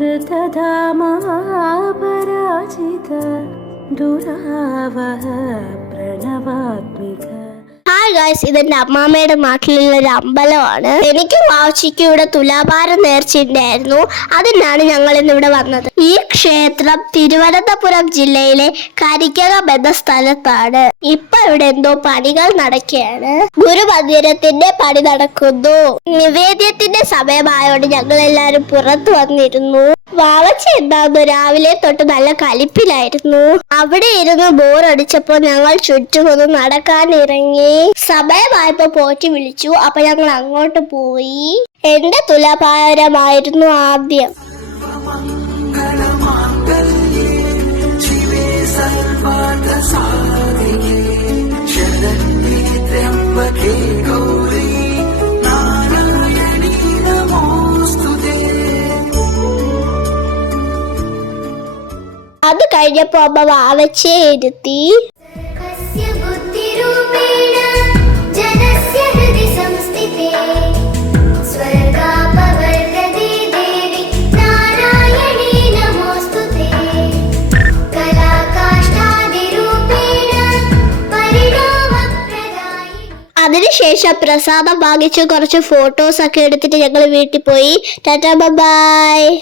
ഋതധാമാപരാജിത ദുരാവഹ പ്രണവാത്മിക. Hi guys, ഇതെന്റെ അമ്മാമ്മയുടെ നാട്ടിലുള്ള ഒരു അമ്പലമാണ്. എനിക്കും വാച്ചിക്കും ഇവിടെ തുലാഭാരം നേർച്ചയുണ്ടായിരുന്നു. അതിനാണ് ഞങ്ങൾ ഇന്ന് ഇവിടെ വന്നത്. ഈ ക്ഷേത്രം തിരുവനന്തപുരം ജില്ലയിലെ കരിക്കകം എന്ന സ്ഥലത്താണ്. ഇപ്പൊ ഇവിടെ എന്തോ പണികൾ നടക്കുകയാണ്. ഗുരുമന്ദിരത്തിന്റെ പണി നടക്കുന്നു. നിവേദ്യത്തിന്റെ സമയമായോണ്ട് ഞങ്ങൾ എല്ലാരും പുറത്തു വന്നിരുന്നു. വാവച്ചി എന്താന്ന് രാവിലെ തൊട്ട് നല്ല കലിപ്പിലായിരുന്നു. അവിടെ ഇരുന്ന് ബോറടിച്ചപ്പോ ഞങ്ങൾ ചുറ്റും ഒന്ന് നടക്കാനിറങ്ങി. സമയമായപ്പോ പോറ്റി വിളിച്ചു. അപ്പൊ ഞങ്ങൾ അങ്ങോട്ട് പോയി. എന്റെ തുലാഭാരമായിരുന്നു ആദ്യം. അത് കഴിഞ്ഞപ്പോ അമ്മ വാവച്ചയെ ഇരുത്തി. അതിനുശേഷം പ്രസാദം വാങ്ങിച്ച് കുറച്ച് ഫോട്ടോസ് ഒക്കെ എടുത്തിട്ട് ഞങ്ങൾ വീട്ടിൽ പോയി. Tata bye.